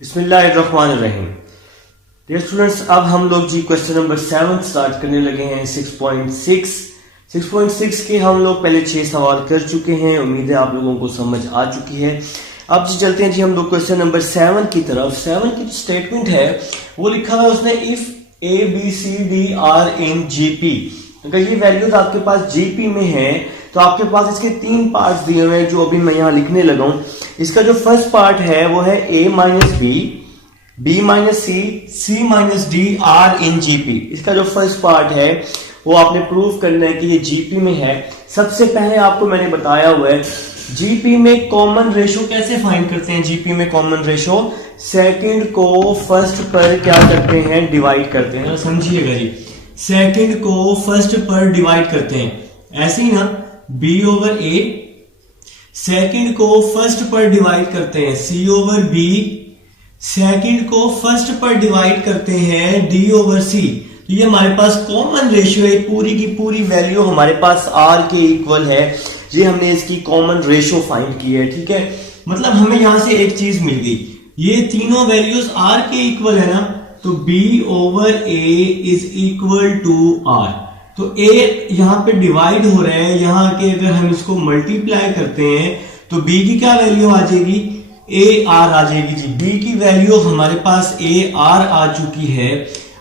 बिस्मिल्लाहिर्रहमानिर्रहीम। Dear students, अब हम लोग जी क्वेश्चन नंबर 7 स्टार्ट करने लगे हैं। 6.6 के हम लोग पहले 6 सवाल कर चुके हैं। उम्मीद है आप लोगों को समझ आ चुकी है। अब जी चलते हैं जी हम लोग क्वेश्चन नंबर 7 की तरफ। 7 की स्टेटमेंट है वो लिखा हुआ है उसने, if A B C D are in GP. अगर ये वैल्यूज आपके पास जीपी में है तो आपके पास इसके 3 पार्ट्स दिए हुए हैं जो अभी मैं यहां लिखने लगा हूं। इसका जो फर्स्ट पार्ट है वो है a minus B minus C minus D are in GP. इसका जो फर्स्ट पार्ट है वो आपने प्रूव करना है कि ये जीपी में है। सबसे पहले आपको मैंने बताया हुआ है जीपी में कॉमन रेशो कैसे फाइंड करते हैं। जीपी में कॉमन रेशो सेकंड को फर्स्ट पर क्या करते हैं, डिवाइड करते हैं। समझिएगा जी, सेकंड को फर्स्ट पर डिवाइड करते हैं। ऐसे ही ना, b ओवर a सेकंड को फर्स्ट पर डिवाइड करते हैं, c ओवर b सेकंड को फर्स्ट पर डिवाइड करते हैं, d ओवर c। तो ये हमारे पास कॉमन रेशियो है। पूरी की पूरी वैल्यू हमारे पास r के इक्वल है। ये हमने इसकी कॉमन रेशियो फाइंड की है। ठीक है, मतलब हमें यहां से एक चीज मिल गई, ये तीनों वैल्यूज r के इक्वल है ना, तो b over a is equal to r। तो a यहां पे डिवाइड हो रहा है, यहां के अगर हम इसको मल्टीप्लाई करते हैं तो b की क्या वैल्यू आ जाएगी, a r आ जाएगी जी। b की वैल्यू हमारे पास a r आ चुकी है।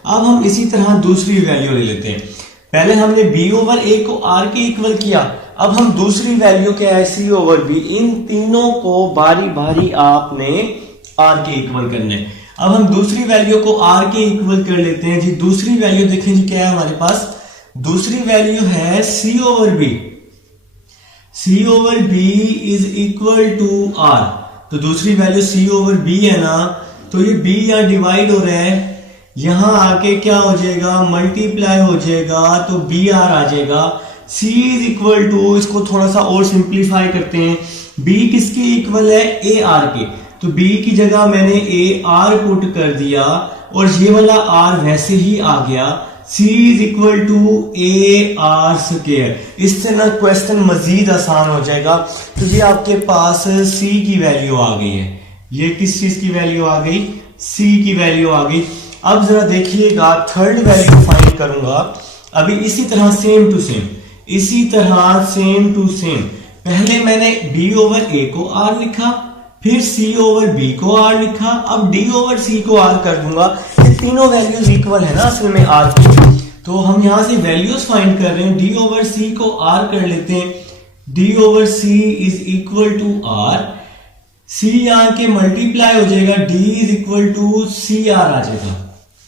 अब हम इसी तरह दूसरी वैल्यू ले लेते हैं। पहले हमने b ओवर a को r के इक्वल किया, अब हम दूसरी वैल्यू क्या है, c ओवर b। इन तीनों को बारी बारी आपने r के इक्वल करना है। अब हम दूसरी वैल्यू को r के इक्वल कर लेते हैं जी। दूसरी वैल्यू देखें जी क्या है हमारे पास, दूसरी वैल्यू है c over b। c over b is equal to r। तो दूसरी वैल्यू c ओवर b है ना, तो ये b यहां डिवाइड हो रहा है, यहां आके क्या हो जाएगा, मल्टीप्लाई हो जाएगा, तो br आ जाएगा। c इज इक्वल टू, इसको थोड़ा सा और सिंप्लीफाई करते हैं, b किसके इक्वल है, ar के। तो b की जगह मैंने ar पुट कर दिया और ये वाला r वैसे ही आ गया। c is equal to A R square. इससे ना क्वेश्चन मजीद आसान हो जाएगा। तो ये आपके पास c की वैल्यू आ गई है। ये किस चीज की वैल्यू आ गई, c की वैल्यू आ गई। अब जरा देखिएगा, थर्ड वैल्यू फाइंड करूंगा अभी इसी तरह सेम टू सेम, इसी तरह सेम टू सेम। पहले मैंने b ओवर a को r लिखा, फिर c ओवर b को r लिखा, अब d ओवर c को r कर दूंगा। ये तीनों वैल्यूज इक्वल है ना असल में r की। तो हम यहां से वैल्यूज फाइंड कर रहे हैं, d ओवर c को r कर लेते हैं। d over c is equal to r, c यहां के मल्टीप्लाई हो जाएगा, d is equal to C R आ जाएगा।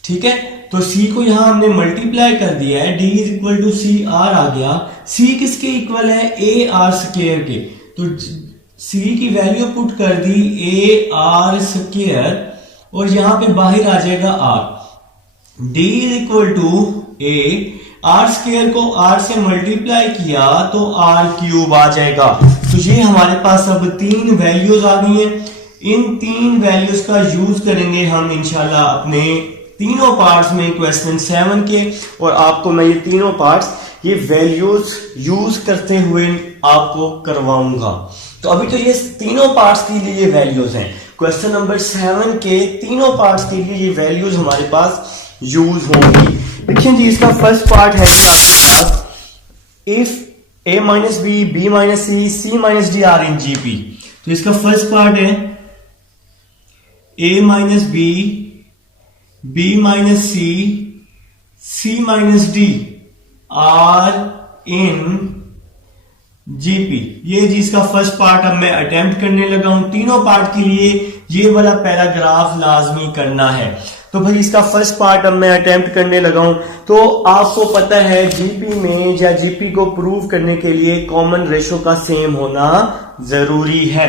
ठीक है, तो c को यहां हमने मल्टीप्लाई कर दिया है, d is equal to C R आ गया। c किसके इक्वल है, ए आर स्क्वायर के। तो c की वैल्यू पुट कर दी ए आर स्क्वायर और यहां पे बाहर आ जाएगा r। d is equal to A R square को r से मल्टीप्लाई किया तो r क्यूब आ जाएगा। तो ये हमारे पास अब 3 वैल्यूज आ गई हैं। इन 3 वैल्यूज का यूज करेंगे हम इंशाल्लाह अपने तीनों पार्ट्स में क्वेश्चन 7 के। और आपको मैं ये तीनों पार्ट्स, ये वैल्यूज यूज करते हुए आपको करवाऊंगा। तो अभी तो ये तीनों पार्ट्स के लिए ये वैल्यूज हैं। क्वेश्चन नंबर 7 के तीनों पार्ट्स के लिए ये वैल्यूज हमारे पास यूज होंगी। देखिए जी, इसका फर्स्ट पार्ट है कि आपके पास if a minus B minus C minus D are in GP. तो इसका फर्स्ट पार्ट है a minus B minus C minus D are in GP. ये जी इसका फर्स्ट पार्ट अब मैं अटेम्प्ट करने लगा हूं। तीनों पार्ट के लिए ये वाला पैराग्राफ लाजमी करना है। तो भाई इसका फर्स्ट पार्ट अब मैं अटेम्प्ट करने लगा हूं। तो आपको पता है जीपी में या जीपी को प्रूव करने के लिए कॉमन रेशो का सेम होना जरूरी है।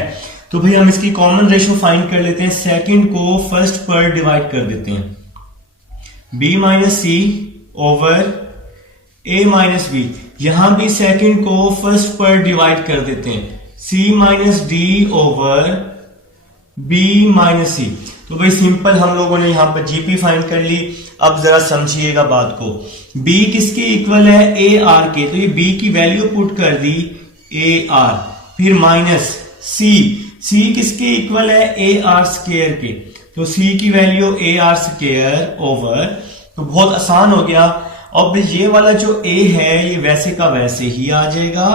तो भाई हम इसकी कॉमन रेशो फाइंड कर लेते हैं। सेकंड को फर्स्ट पर डिवाइड कर देते हैं, b minus C over a minus B. यहां भी सेकंड को फर्स्ट पर डिवाइड कर देते हैं, c minus D over b minus C. तो भाई सिंपल हम लोगों ने यहां पर जीपी फाइंड कर ली। अब जरा समझिएगा बात को, b किसके इक्वल है, ए आर के। तो ये b की वैल्यू पुट कर दी ए आर, फिर माइनस c किसके इक्वल है, ए आर स्क्वायर के। तो सी की वैल्यू ए आर स्क्वायर ओवर, तो बहुत आसान हो गया। अब ये वाला जो ए है ये वैसे का वैसे ही आ जाएगा,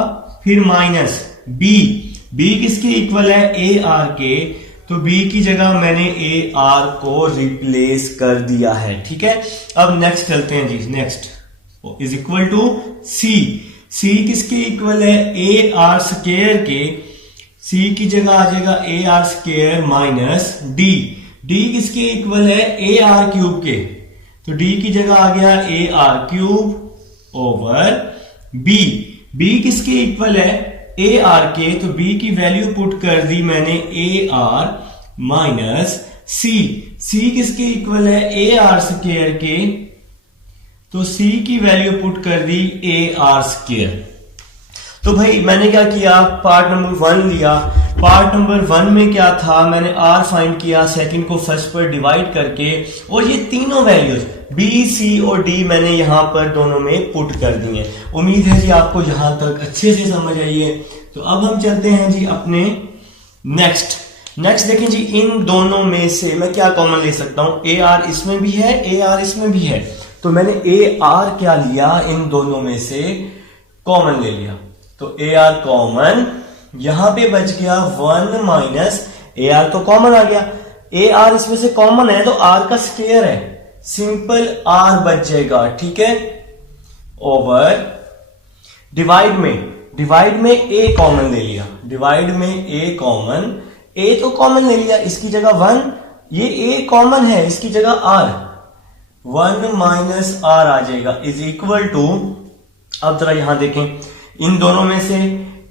फिर माइनस बी, बी किसके इक्वल है ए आर के, तो बी की जगह मैंने ए आर को रिप्लेस कर दिया है, ठीक है। अब नेक्स्ट चलते हैं जी, नेक्स्ट इज इक्वल टू सी, सी किसके इक्वल है ए आर स्क्वायर के, सी की जगह आ जाएगा ए R square minus D, D किसके इक्वल है ए आर क्यूब के, तो डी की जगह आ गया A R cube over B, B किसके इक्वल है ए आर के, तो बी की वैल्यू पुट कर दी मैंने ए आर माइनस सी, सी किसके इक्वल है ए आर स्क्वायर के, तो सी की वैल्यू पुट कर दी ए आर स्क्वायर। तो भाई मैंने क्या किया, पार्ट नंबर 1 लिया, पार्ट नंबर 1 में क्या था, मैंने आर फाइंड किया सेकंड को फर्स्ट पर डिवाइड करके, और ये तीनों वैल्यूज बी सी और डी मैंने यहां पर दोनों में पुट कर दी है। उम्मीद है जी आपको यहां तक अच्छे से समझ आई है। तो अब हम चलते हैं जी अपने नेक्स्ट देखें जी, इन दोनों में से मैं क्या कॉमन ले सकता हूं, ए आर इसमें भी है, ए आर इसमें भी है, तो मैंने ए आर क्या लिया, इन दोनों में से कॉमन ले लिया, तो ए आर कॉमन, यहां पे बच गया 1 माइनस ए आर, तो कॉमन आ गया, ए आर इसमें से कॉमन है तो आर का स्क्वायर है, सिंपल आर बच जाएगा, ठीक है, ओवर डिवाइड में ए कॉमन ले लिया, डिवाइड में ए कॉमन, ए तो कॉमन ले लिया, इसकी जगह 1, ये ए कॉमन है इसकी जगह आर, 1 माइनस आर आ जाएगा इज इक्वल टू, अब जरा यहां देखें, इन दोनों में से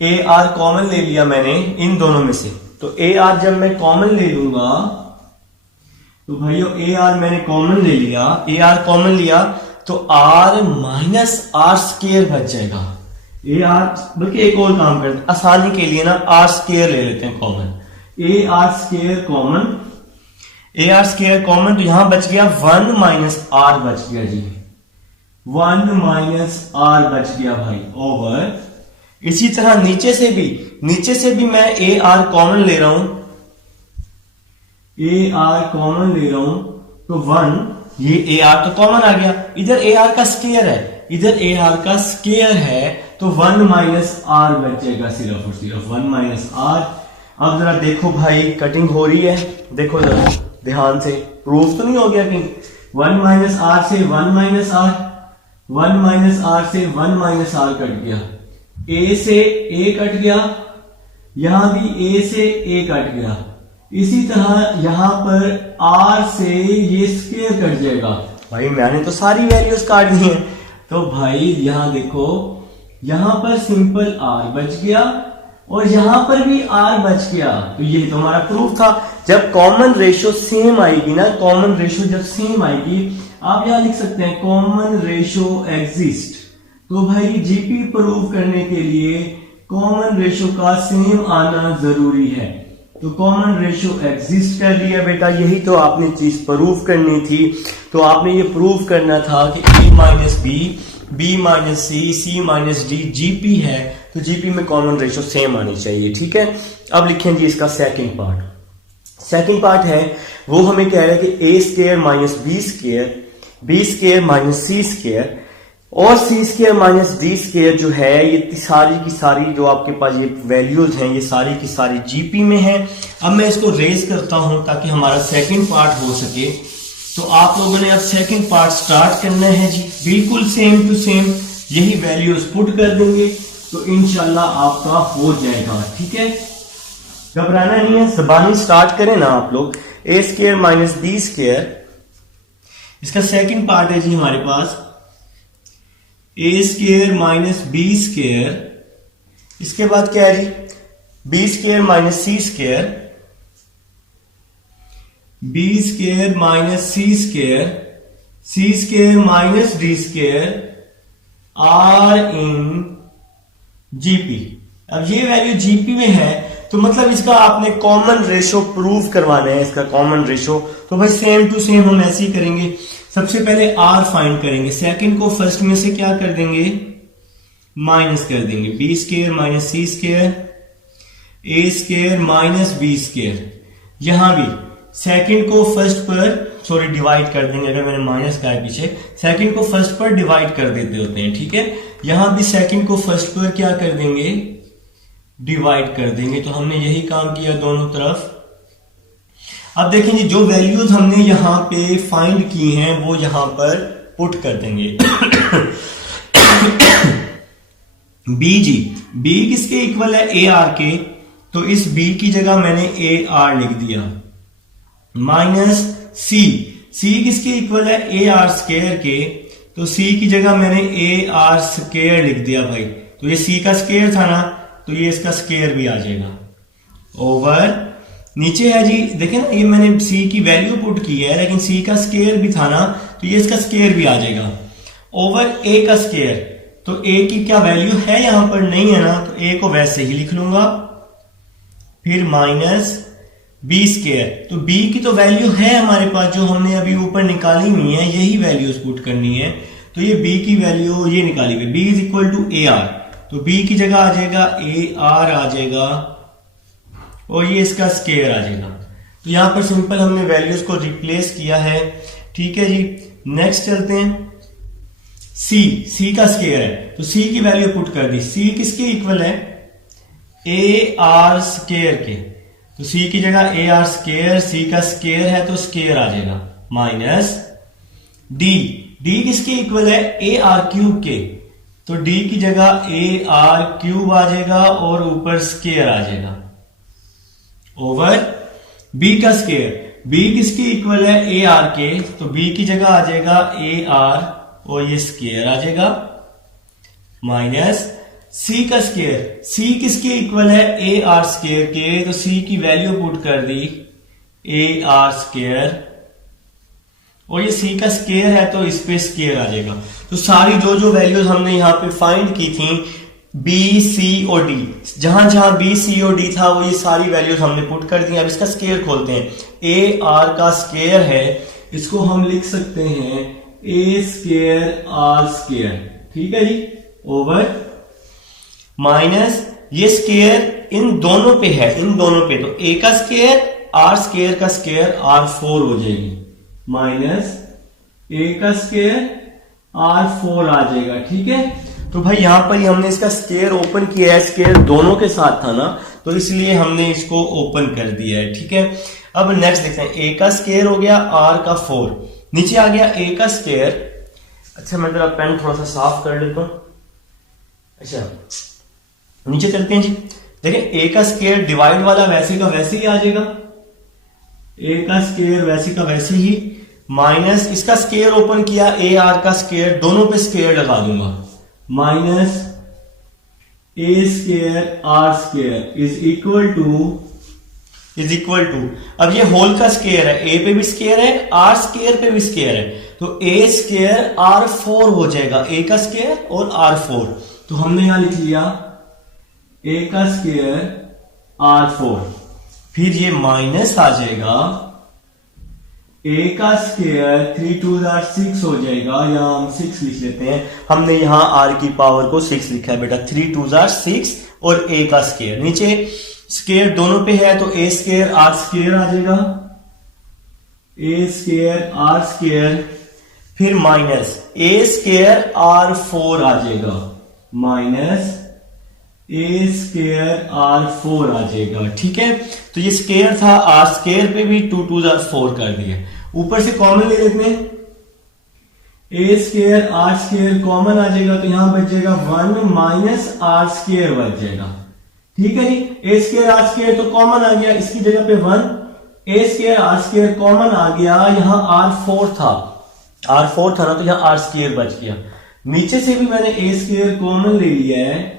ए आर कॉमन ले लिया मैंने इन दोनों में से, तो ए आर जब मैं कॉमन ले लूंगा, तो भाइयों ए आर मैंने कॉमन ले लिया, ए आर कॉमन लिया तो आर माइनस आर स्क्वायर बच जाएगा, ए आर, बल्कि एक और काम करते हैं आसानी के लिए ना, आर स्क्वायर ले लेते हैं कॉमन, ए आर स्क्वायर कॉमन, ए आर स्क्वायर कॉमन, तो यहां बच गया 1 माइनस आर बच गया जी, 1 माइनस आर बच गया भाई ओवर, इसी तरह नीचे से भी मैं ए आर कॉमन ले रहा हूं, ए आर कॉमन ले रहा हूं तो 1, ये ए आर तो कॉमन आ गया, इधर ए आर का स्क्वायर है, इधर ए आर का स्क्वायर है, तो 1 माइनस आर बचेगा सिर्फ और सिर्फ 1 माइनस आर। अब जरा देखो भाई कटिंग हो रही है, देखो जरा ध्यान से, प्रूफ तो नहीं हो गया कहीं, 1 माइनस आर से 1 माइनस आर, 1 माइनस आर से 1 माइनस आर कट गया, ए से ए कट गया, यहां भी ए से ए कट गया, इसी तरह यहां पर आर से ये स्क्वायर कट जाएगा, भाई मैंने तो सारी वैल्यूज काट दी हैं, तो भाई यहां देखो, यहां पर सिंपल आर बच गया और यहां पर भी आर बच गया, तो ये तो हमारा प्रूफ था। जब कॉमन रेशो सेम आएगी ना, कॉमन रेशो जब सेम आएगी, आप यहां लिख सकते हैं कॉमन रेशो एग्जिस्ट, तो भाई जीपी प्रूव करने के लिए कॉमन रेशो का सेम आना जरूरी है, तो कॉमन रेशो एग्जिस्ट कर लिया बेटा, यही तो आपने चीज प्रूव करनी थी। तो आपने ये प्रूव करना था कि ए माइनस बी, बी माइनस सी, सी माइनस डी जीपी है, तो जीपी में कॉमन रेशो सेम आनी चाहिए, ठीक है। अब लिखें जी इसका सेकंड पार्ट है, वो हमें कह रहा है कि A square minus B square minus C square और C square minus D square जो है, ये सारी की सारी जो आपके पास ये वैल्यूज हैं, ये सारी की सारी जीपी में है। अब मैं इसको रेज करता हूं ताकि हमारा सेकंड पार्ट हो सके, तो आप लोगों ने अब सेकंड पार्ट स्टार्ट करना है जी, बिल्कुल सेम टू सेम यही वैल्यूज पुट कर देंगे, तो इंशाल्लाह आपका हो जाएगा, ठीक है, घबराना नहीं है, ज़बानी स्टार्ट करें ना आप लोग। A square minus B square, इसका सेकंड पार्ट है जी हमारे पास A square minus B square, इसके बाद क्या है जी B square minus C square, B square minus C square minus D square are in GP. अब ये वैल्यू जीपी में है, तो मतलब इसका आपने कॉमन रेशो प्रूव करवाना है, इसका कॉमन रेशो, तो भाई सेम टू सेम हम ऐसे ही करेंगे। सबसे पहले आर फाइंड करेंगे, सेकंड को फर्स्ट में से क्या कर देंगे, माइनस कर देंगे, B square minus C square, ए स्क्वायर माइनस बी स्क्वायर, यहां भी सेकंड को फर्स्ट पर डिवाइड कर देंगे। अगर मैंने माइनस का है पीछे, सेकंड को फर्स्ट पर डिवाइड कर देते होते हैं, ठीक है। यहां भी सेकंड को फर्स्ट पर क्या कर देंगे, डिवाइड कर देंगे। तो हमने यही काम किया दोनों तरफ। अब देखेंगे जो वैल्यूज हमने यहां पे फाइंड की हैं वो यहां पर पुट कर देंगे। बी जी, बी किसके इक्वल है, ए आर के, तो इस बी की जगह मैंने ए आर लिख दिया। माइनस सी, सी किसके इक्वल है, ए आर स्क्वायर के, तो सी की जगह मैंने ए आर स्क्वायर लिख दिया भाई। तो ये सी का स्क्वायर था ना, तो ये इसका स्क्वायर भी आ जाएगा। ओवर नीचे है जी, देखें ना, ये मैंने सी की वैल्यू पुट की है, लेकिन सी का स्क्वायर भी था ना, तो ये इसका स्क्वायर भी आ जाएगा। ओवर ए का स्क्वायर, तो ए की क्या वैल्यू है यहां पर, नहीं है ना, तो ए को वैसे ही लिख लूंगा। फिर माइनस बी स्क्वायर, तो बी की तो वैल्यू है हमारे पास, जो हमने अभी ऊपर निकाली हुई है, यही वैल्यूज पुट करनी है। तो ये बी की वैल्यू ये निकाली हुई, B is equal to A R, तो बी की जगह आ जाएगा ए आर आ जाएगा, और ये इसका स्क्वायर आ जाएगा। तो यहां पर सिंपल हमने वैल्यूज को रिप्लेस किया है, ठीक है जी। नेक्स्ट चलते हैं, सी, सी का स्क्वायर है, तो सी की वैल्यू पुट कर दी। सी किसके इक्वल है, ए आर स्क्वायर के, तो सी की जगह ए आर स्क्वायर, सी का स्क्वायर है तो स्क्वायर आ जाएगा। माइनस डी, डी किसके इक्वल है, ए आर क्यूब के, तो डी की जगह ए आर क्यूब आ जाएगा और ऊपर स्क्वायर आ जाएगा। ओवर बी का स्क्वायर, बी किसके इक्वल है, ए आर के, तो बी की जगह आ जाएगा ए आर और ये स्क्वायर आ जाएगा। माइनस सी का स्क्वायर, सी किसके इक्वल है, ए आर स्क्वायर के, तो सी की वैल्यू पुट कर दी ए आर स्क्वायर, और ये सी का स्क्वायर है तो इस पे स्क्वायर आ जाएगा। तो सारी जो जो वैल्यूज हमने यहाँ पे फाइंड की थी, बी सी और डी, जहां जहां बी सी और डी था वो ये सारी वैल्यूज हमने पुट कर दी। अब इसका स्क्वायर खोलते हैं, ए आर का स्क्वायर है, इसको हम लिख सकते हैं ए स्क्वायर आर स्क्वायर, ठीक है जी। ओवर माइनस ये स्क्वायर इन दोनों पे है, इन दोनों पे, तो ए का स्क्वायर आर स्क्वायर का स्क्वायर आर 4 हो जाएगी, माइनस ए का स्क्वायर आर 4 आ जाएगा, ठीक है। तो भाई यहां पर ही हमने इसका स्क्वायर ओपन किया है, स्क्वायर दोनों के साथ था ना, तो इसलिए हमने इसको ओपन कर दिया है, ठीक है। अब नेक्स्ट देखते हैं, ए का स्क्वायर हो गया आर का 4, नीचे आ गया ए का स्क्वायर। अच्छा मैं जरा पेन थोड़ा सा साफ कर लेता हूं। अच्छा नीचे चलते हैं जी, देखिए ए का स्क्वायर डिवाइड वाला वैसे का वैसे ही आ जाएगा, ए का स्क्वायर वैसे का वैसे ही, माइनस इसका स्क्वायर ओपन किया, ए आर का स्क्वायर, दोनों पे स्क्वायर लगा दूंगा, minus A square R square is equal to, अब ये होल का स्क्वायर है, ए पे भी स्क्वायर है, आर स्क्वायर पे भी स्क्वायर है, तो ए स्क्वायर आर 4 हो जाएगा, ए का स्क्वायर और आर 4। तो हमने यहां लिख लिया ए का स्क्वायर आर 4, फिर ये माइनस आ जाएगा, ए का स्क्वायर 3 2 6 हो जाएगा, या हम 6 लिख लेते हैं, हमने यहां आर की पावर को 6 लिखा है बेटा, 3 2 6 और ए का स्क्वायर, नीचे स्क्वायर दोनों पे है तो ए स्क्वायर आर स्क्वायर आ जाएगा, ए स्क्वायर आर स्क्वायर, फिर माइनस ए स्क्वायर आर 4 आ जाएगा, माइनस ए स्क्वायर आर 4 आ जाएगा, ठीक है। तो ये स्क्वायर था, आर स्क्वायर पे भी 2 2 4 कर दिया, ऊपर से कॉमन ले लेते हैं, ए स्क्वायर आर स्क्वायर कॉमन आ जाएगा, तो यहां बच जाएगा 1 माइनस आर स्क्वायर बच जाएगा, ठीक है जी। ए स्क्वायर आर स्क्वायर तो कॉमन आ गया, इसकी जगह पे 1, ए स्क्वायर आर स्क्वायर कॉमन आ गया, यहां आर 4 था, आर 4 था ना, तो यहां आर स्क्वायर बच गया, नीचे से भी मैंने ए स्क्वायर कॉमन ले लिया है,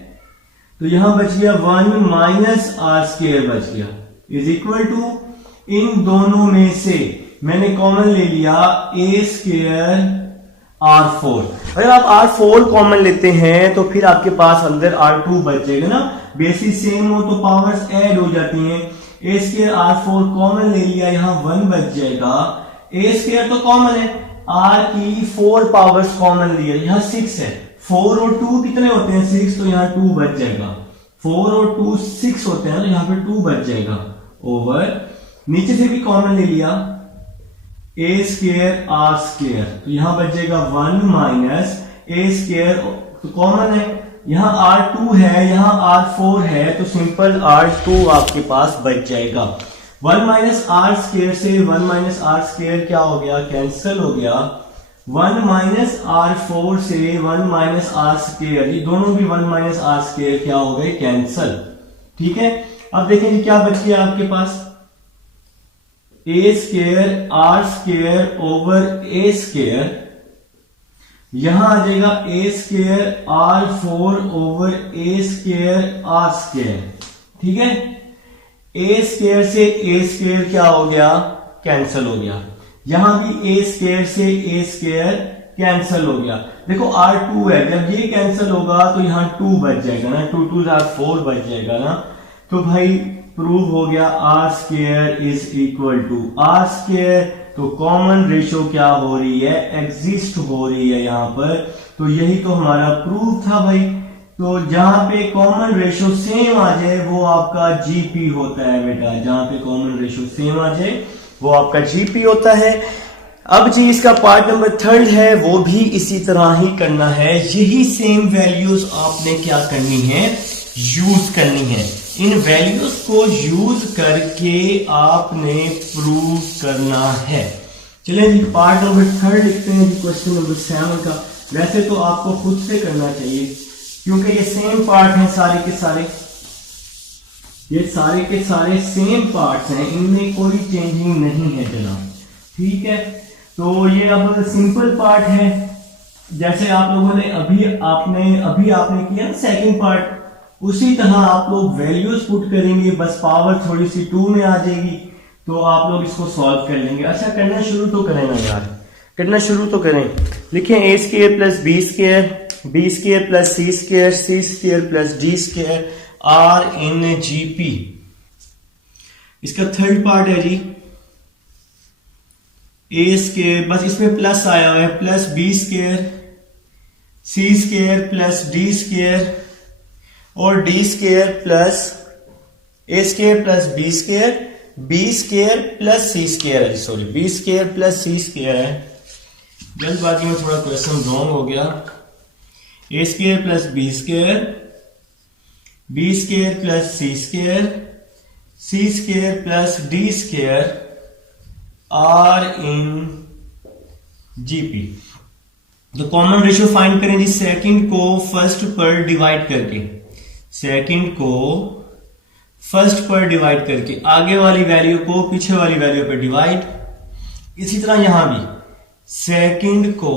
तो यहां बच गया 1 माइनस आर स्क्वायर बच गया, इज इक्वल टू, इन दोनों में से मैंने कॉमन ले लिया ए स्क्वायर आर 4। अगर आप आर 4 कॉमन लेते हैं तो फिर आपके पास अंदर आर 2 बच जाएगा ना, बेसिस सेम हो तो पावर्स ऐड हो जाती हैं। ए स्क्वायर आर 4 कॉमन ले लिया, यहां 1 बच जाएगा, ए स्क्वायर तो कॉमन है, आर की 4 पावर्स कॉमन लिया, यहां 6 है, 4 और 2 कितने होते हैं 6, तो यहां 2 बच जाएगा, 4 और 2 6 होते हैं, तो यहां पे 2 बच जाएगा, ओवर नीचे से भी कॉमन ले लिया, ए स्क्वायर आर स्क्वायर, तो यहां बच जाएगा 1 माइनस ए स्क्वायर, तो कॉमन है, यहां R2 है, यहां R4 है, तो सिंपल R2 आपके पास बच जाएगा। 1 माइनस आर स्क्वायर से 1 माइनस आर स्क्वायर क्या हो गया, कैंसिल हो गया। 1 माइनस R4 से 1 माइनस आर स्क्वायर, ये दोनों भी 1 माइनस आर स्क्वायर क्या हो गए, कैंसिल। ठीक है, अब देखें जी क्या बच गया आपके पास, A square R square over A square, यहां आ जाएगा A square R4 over A square R square. ठीक है, ए स्क्वायर से ए स्क्वायर क्या हो गया, कैंसिल हो गया, यहां भी ए स्क्वायर से ए स्क्वायर कैंसिल हो गया। देखो R2 है, जब ये कैंसिल होगा तो यहां 2 बच जाएगा ना, 2 2 4 बच जाएगा ना, तो भाई प्रूव हो गया R square is equal to R square. तो कॉमन रेशो क्या हो रही है, एग्जिस्ट हो रही है यहां पर, तो यही तो हमारा प्रूफ था भाई। तो जहां पे कॉमन रेशो सेम आ जाए वो आपका जीपी होता है बेटा, जहां पे कॉमन रेशो सेम आ जाए वो आपका जीपी होता है। अब जी इसका पार्ट नंबर 3 है, वो भी इसी तरह ही करना है, यही सेम वैल्यूज आपने क्या करनी है, यूज करनी है। इन वैल्यूज को यूज करके आपने प्रूव करना है। चलिए जी पार्ट नंबर 3 लिखते हैं जी, क्वेश्चन नंबर 7 का। वैसे तो आपको खुद से करना चाहिए क्योंकि ये सेम पार्ट हैं सारे के सारे, ये सारे के सारे सेम पार्ट्स हैं, इनमें कोई चेंजिंग नहीं है जनाब। ठीक है, तो ये अब सिंपल पार्ट है, जैसे आप लोगों ने अभी आपने किया ना सेकंड पार्ट, उसी तरह आप लोग वैल्यूज पुट करेंगे, बस पावर थोड़ी सी 2 में आ जाएगी, तो आप लोग इसको सॉल्व कर लेंगे। अच्छा करना शुरू तो करें ना यार, करना शुरू तो करें। लिखें A square plus B square, B square plus C square, C square plus D square are in GP. इसका थर्ड पार्ट है जी ए स्क्वायर, बस इसमें प्लस आया हुआ है, plus B square C square plus D square और D square plus A square plus B square, B square plus C square है, sorry B square plus C square है, जल्दबाजी में थोड़ा क्वेश्चन रॉन्ग हो गया। A square plus B square, B square plus C square, C square plus D square are in GP. तो common ratio find करें जी, सेकंड को फर्स्ट पर डिवाइड करके, सेकंड को फर्स्ट पर डिवाइड करके, आगे वाली वैल्यू को पीछे वाली वैल्यू पर डिवाइड। इसी तरह यहां भी सेकंड को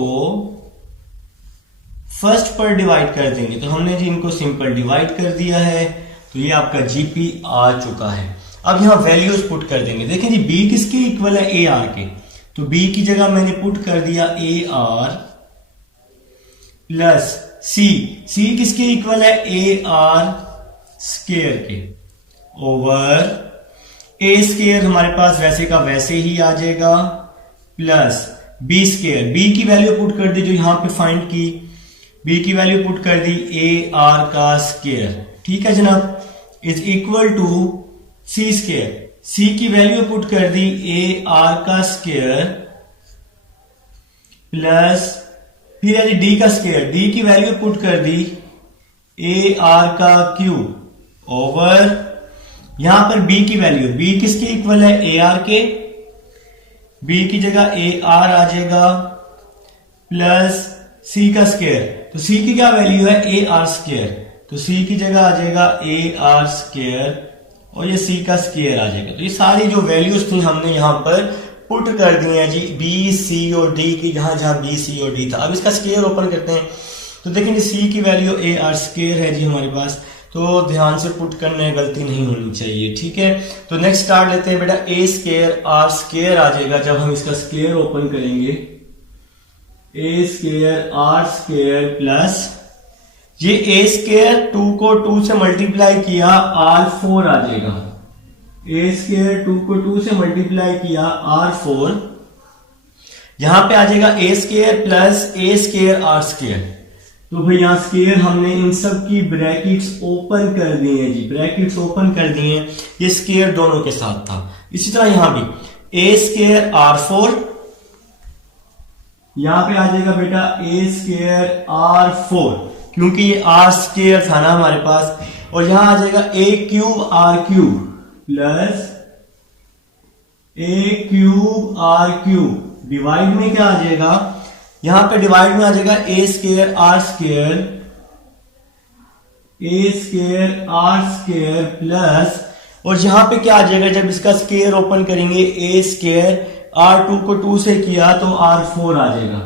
फर्स्ट पर डिवाइड कर देंगे, तो हमने जी इनको सिंपल डिवाइड कर दिया है, तो ये आपका जीपी आ चुका है। अब यहां वैल्यूज पुट कर देंगे। देखें जी बी किसके इक्वल है, ए आर के, तो बी की जगह मैंने पुट कर दिया ए आर प्लस सी, सी किसके इक्वल है, ए आर स्क्वायर के, ओवर ए स्क्वायर हमारे पास वैसे का वैसे ही आ जाएगा, प्लस बी स्क्वायर, बी की वैल्यू पुट कर दी जो यहां पे फाइंड की, बी की वैल्यू पुट कर दी ए आर का स्क्वायर, ठीक है जनाब, is equal to C square, C की वैल्यू पुट कर दी ए आर का स्क्वायर प्लस फिर है डी का स्क्वायर, डी की वैल्यू पुट कर दी ए आर का क्यूब ओवर यहां पर बी की वैल्यू, बी किसके इक्वल है, ए आर के, बी की जगह ए आर आ जाएगा प्लस सी का स्क्वायर, तो सी की क्या वैल्यू है, ए आर स्क्वायर, तो सी की जगह आ जाएगा ए आर स्क्वायर और ये सी का स्क्वायर आ जाएगा। तो ये सारी जो वैल्यूज थी हमने यहां पर पुट कर दी है जी, बी सी और डी की, जहां जहां बी सी और डी था। अब इसका स्क्वायर ओपन करते हैं, तो देखें जी सी की वैल्यू ए आर स्क्वायर है जी हमारे पास, तो ध्यान से पुट करने गलती नहीं होनी चाहिए, ठीक है। तो नेक्स्ट स्टार्ट लेते हैं बेटा, ए स्क्वायर आर स्क्वायर आ जाएगा जब हम इसका स्क्वायर ओपन करेंगे, ए स्क्वायर आर स्क्वायर प्लस ये ए स्क्वायर 2 को 2 से मल्टीप्लाई किया आर 4 आ जाएगा, ए स्क्वायर 2 को 2 से मल्टीप्लाई किया आर 4, यहां पे आ जाएगा A square plus A square R square, तो भाई यहाँ स्केयर हमने इन सब की ब्रैकेट्स ओपन कर दी हैं जी, ब्रैकेट्स ओपन कर दिए हैं। ये स्केयर दोनों के साथ था। इसी तरह यहां भी ए स्केयर R4, यहां पे आ जाएगा बेटा ए स्केयर R4, क्योंकि ये R स्केयर था ना हमारे पास। और यहां आ जाएगा ए क्यूब R3 प्लस ए क्यूब R3। डिवाइड में क्या आ जाएगा, यहां पे डिवाइड में आ जाएगा ए स्केयर R स्केयर, ए स्केयर R स्केयर प्लस, और यहां पे क्या आ जाएगा, जब इसका स्केयर ओपन करेंगे ए स्केयर R2 को 2 से किया तो R4 आ जाएगा,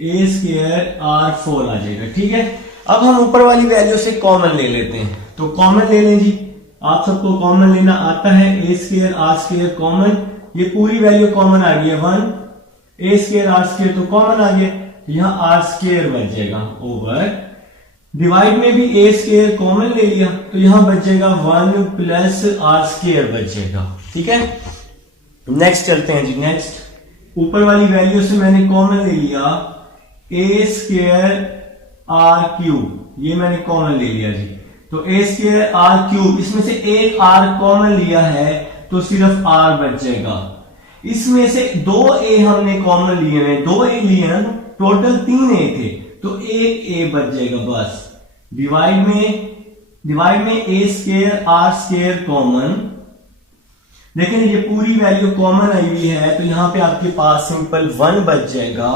ए स्केयर R4 आ जाएगा। ठीक है, अब हम ऊपर वाली वैल्यू से कॉमन ले लेते हैं। तो कॉमन ले लें जी, आप सबको कॉमन लेना आता है। ए स्केयर R स्केयर कॉमन, ये पूरी वैल्यू कॉमन आ गई है 1, ए स्केयर R स्केयर तो कॉमन आ गया, यहां R स्केयर बच जाएगा ओवर, डिवाइड में भी ए स्केयर कॉमन ले लिया तो यहां बच जाएगा 1 प्लस R स्केयर बच जाएगा। ठीक है, नेक्स्ट चलते हैं जी। नेक्स्ट ऊपर वाली वैल्यू से मैंने कॉमन ले लिया ए स्केयर R3, ये मैंने कॉमन ले लिया जी। तो ए स्केयर R3, इसमें से एक R कॉमन लिया है तो सिर्फ R बच जाएगा। इसमें से 2 ए हमने कॉमन लिए हैं, 2 ए लिए हैं, टोटल 3 ए थे तो एक ए बच जाएगा बस। डिवाइड में ए स्केयर R स्केयर कॉमन, लेकिन ये पूरी वैल्यू कॉमन आई हुई है तो यहां पे आपके पास सिंपल 1 बच जाएगा,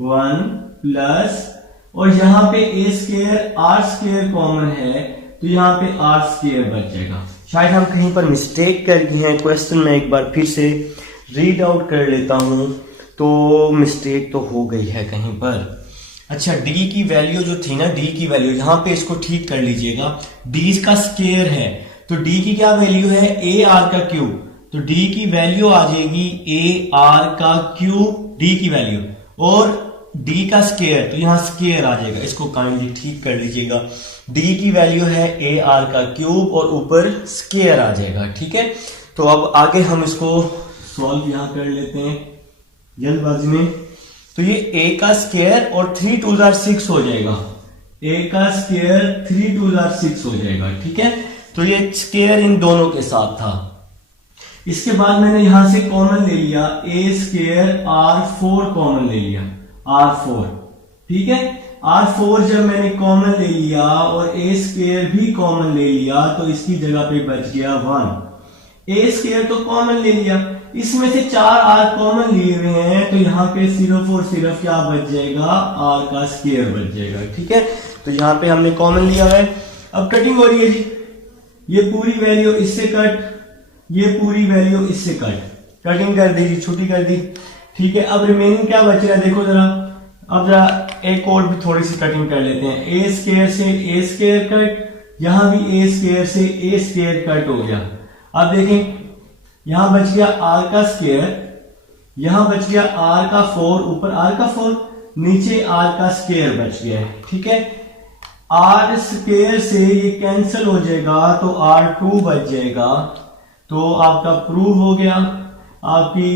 1 प्लस, और यहां पे ए स्केयर R स्केयर कॉमन है तो यहां पे R स्केयर बच जाएगा। शायद हम कहीं पर मिस्टेक कर गए हैं, क्वेश्चन में एक बार फिर से रीड आउट कर लेता हूं, तो मिस्टेक तो हो गई है कहीं पर। अच्छा, डी की वैल्यू जो थी ना, डी की वैल्यू यहां पे इसको ठीक कर लीजिएगा। डी का स्केयर है तो डी की क्या वैल्यू है, ए आर का क्यूब, तो डी की वैल्यू आ जाएगी ए आर का क्यूब, डी की वैल्यू, और डी का स्केयर तो यहां स्केयर आ जाएगा, इसको काइंडली ठीक कर लीजिएगा। डी की वैल्यू है ए आर का क्यूब और ऊपर स्केयर आ जाएगा। ठीक है, तो अब आगे हम इसको सॉल्व यहां कर लेते हैं जल्दबाजी में। तो ये a का स्केयर और 3 2 6 हो जाएगा, a का स्केयर 3 2 6 हो जाएगा। ठीक है, तो ये स्केयर इन दोनों के साथ था। इसके बाद मैंने यहां से कॉमन ले लिया a स्केयर R4 कॉमन ले लिया, R4। ठीक है, R4 जब मैंने कॉमन ले लिया और a स्केयर भी कॉमन ले लिया तो इसकी जगह पे बच गया 1। a स्केयर तो कॉमन ले लिया, इसमें से 4 R कॉमन लिए हुए हैं तो यहाँ पे सिर्फ और सिर्फ क्या बच जाएगा, R का स्केयर बच जाएगा। ठीक है, तो यहाँ पे हमने कॉमन लिया है। अब कटिंग हो रही है जी, ये पूरी वैल्यू इससे कट, ये पूरी वैल्यू इससे कट, कटिंग कर दी, छुट्टी कर दी। ठीक है, अब रिमेनिंग क्या बच रहा है देखो जरा, अब जरा एक और भी थोड़ी सी कटिंग कर लेते हैं। ए स्केयर से ए स्केयर कट, यहां भी ए स्केयर से ए स्केयर कट हो गया। अब देखें, यहां बच गया R का स्केयर, यहां बच गया R का 4, ऊपर R का 4, नीचे R का स्केयर बच गया है। ठीक है, R स्केयर से ये कैंसिल हो जाएगा तो R2 बच जाएगा। तो आपका प्रूव हो गया, आपकी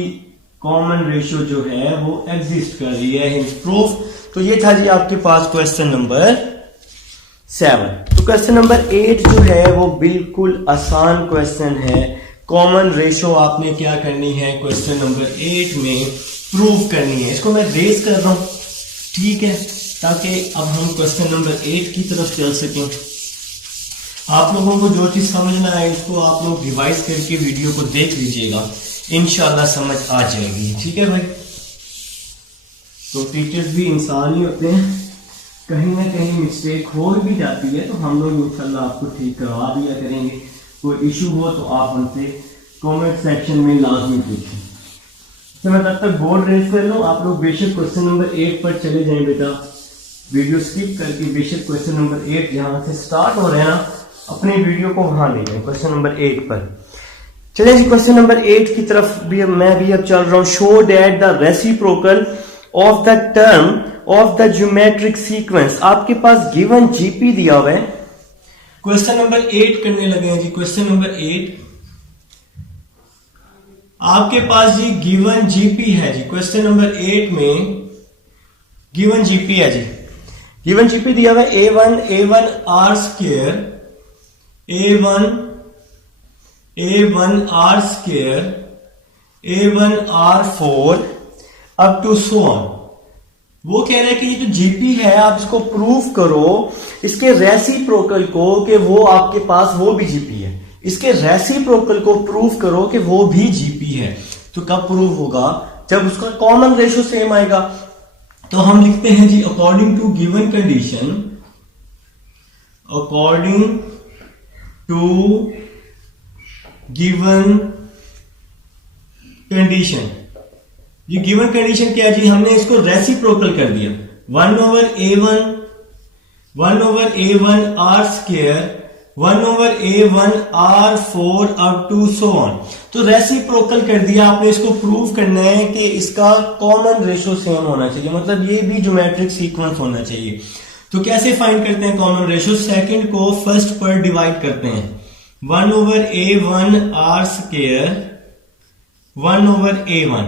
कॉमन रेशियो जो है वो एग्जिस्ट कर रही है, प्रूफ। तो ये था जी आपके पास क्वेश्चन नंबर 7। तो क्वेश्चन नंबर 8 जो है वो बिल्कुल आसान क्वेश्चन है। कॉमन रेशो आपने क्या करनी है क्वेश्चन नंबर 8 में प्रूव करनी है। इसको मैं रेज कर रहा हूं, ठीक है, ताकि अब हम क्वेश्चन नंबर 8 की तरफ चल सकें। आप लोगों को जो चीज समझ ना आए उसको आप लोग रिवाइज करके वीडियो को देख लीजिएगा, इंशाल्लाह समझ आ जाएगी। ठीक है भाई, तो टीचर्स भी इंसान ही होते हैं, कहीं ना कहीं मिस्टेक हो भी जाती है, तो हम लोग इंशाल्लाह आपको ठीक करवा दिया करेंगे। कोई इशू हो तो आप हमसे कमेंट सेक्शन में लाजमी पूछें। तो मैं तब तक बोर्ड रेज कर लूं, आप लोग बेशक क्वेश्चन नंबर 8 पर चले जाएं बेटा, वीडियो स्किप करके बेशक क्वेश्चन नंबर 8 जहां से स्टार्ट हो रहे हैं ना, अपनी वीडियो को वहां ले जाएं क्वेश्चन नंबर 8 पर। चलिए जी क्वेश्चन नंबर 8 की तरफ भी मैं भी अब चल रहा हूं। Show that the reciprocal of the term of the geometric sequence. आपके पास गिवन जीपी दिया हुआ है, क्वेश्चन नंबर 8 करने लगे हैं जी। क्वेश्चन नंबर 8 आपके पास जी गिवन जीपी है जी। क्वेश्चन नंबर 8 में गिवन जीपी है जी। गिवन जीपी दिया हुआ है A1 R square A1 R square A1 R4 up to so on. वो कह रहे हैं कि ये जो जीपी है आप इसको प्रूव करो इसके रेसिप्रोकल को कि वो आपके पास वो भी जीपी है, इसके रेसिप्रोकल को प्रूव करो कि वो भी जीपी है। तो कब प्रूव होगा? जब उसका कॉमन रेशो सेम आएगा। तो हम लिखते हैं जी according to given condition, according to given condition. ये गिवन कंडीशन क्या है जी? हमने इसको रेसिप्रोकल कर दिया 1 over A1 R square 1 over A1 R4 up to so on. तो रेसिप्रोकल कर दिया आपने, इसको प्रूव करना है कि इसका कॉमन रेशो सेम होना चाहिए, मतलब ये भी ज्योमेट्रिक सीक्वेंस होना चाहिए। तो कैसे फाइंड करते हैं कॉमन रेशो? सेकंड को फर्स्ट पर डिवाइड करते हैं 1 over A1 R square 1 over A1।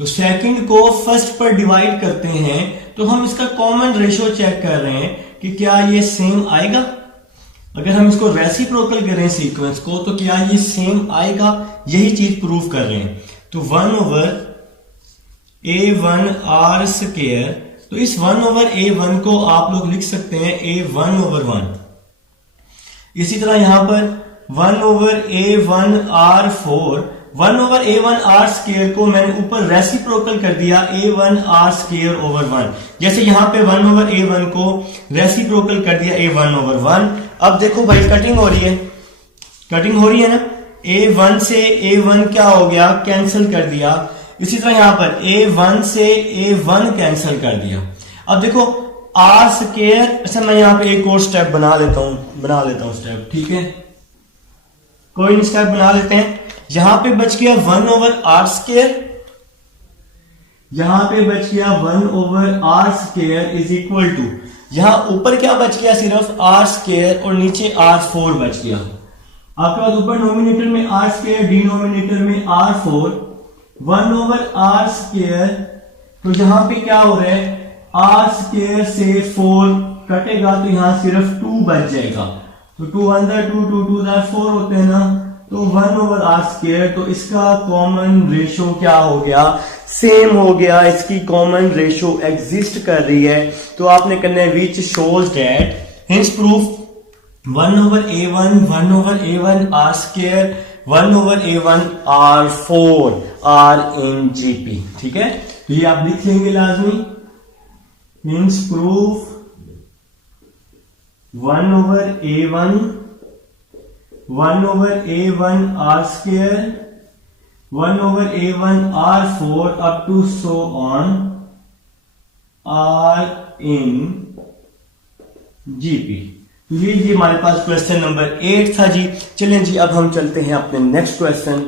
तो सेकंड को फर्स्ट पर डिवाइड करते हैं तो हम इसका कॉमन रेशो चेक कर रहे हैं कि क्या ये सेम आएगा। अगर हम इसको रेसिप्रोकल करें सीक्वेंस को तो क्या ये सेम आएगा, यही चीज प्रूव कर रहे हैं। तो 1 over A1 R स्क्वायर, तो इस 1 over A1 को आप लोग लिख सकते हैं A1 over 1। इसी तरह यहां पर 1 over A1 R4 1 over A1 R square को मैंने ऊपर रेसिप्रोकल कर दिया A1 R स्क्वायर ओवर 1। जैसे यहां पे 1 over A1 को रेसिप्रोकल कर दिया A1 over 1। अब देखो भाई कटिंग हो रही है, कटिंग हो रही है ना। A1 से A1 क्या हो गया? कैंसिल कर दिया। इसी तरह यहां पर A1 से A1 कैंसिल कर दिया। अब देखो R स्क्वायर, अच्छा मैं यहां पे एक और स्टेप बना लेता हूं स्टेप, ठीक है, कोई नहीं स्टेप बना लेते हैं। यहां पे बच गया 1 over R स्क्वायर, यहां पे बच गया 1 over R square is equal to, यहां ऊपर क्या बच गया? सिर्फ R स्क्वायर और नीचे R4 बच गया। आपके पास ऊपर नोमिनेटर में R स्क्वायर, डिनोमिनेटर में R4, 1 over R स्क्वायर। तो यहां पे क्या हो रहा है? R स्क्वायर से 4 कटेगा तो यहां सिर्फ 2 बच जाएगा। तो 2 1 2 2 2 4 होते हैं ना, तो 1 over R स्क्वायर। तो इसका कॉमन रेशो क्या हो गया? सेम हो गया, इसकी कॉमन रेशो एग्जिस्ट कर रही है। तो आपने करना है which shows that hence proof 1 over A1 R square 1 over A1 R4 R in GP. ठीक है, तो ये आप लिख लेंगे लाजमी। Hence proof 1 over A1 R square 1 over A1 R4 up to so on R in GP। तो ये हमारे पास क्वेश्चन नंबर 8 था जी। चलें जी अब हम चलते हैं अपने नेक्स्ट क्वेश्चन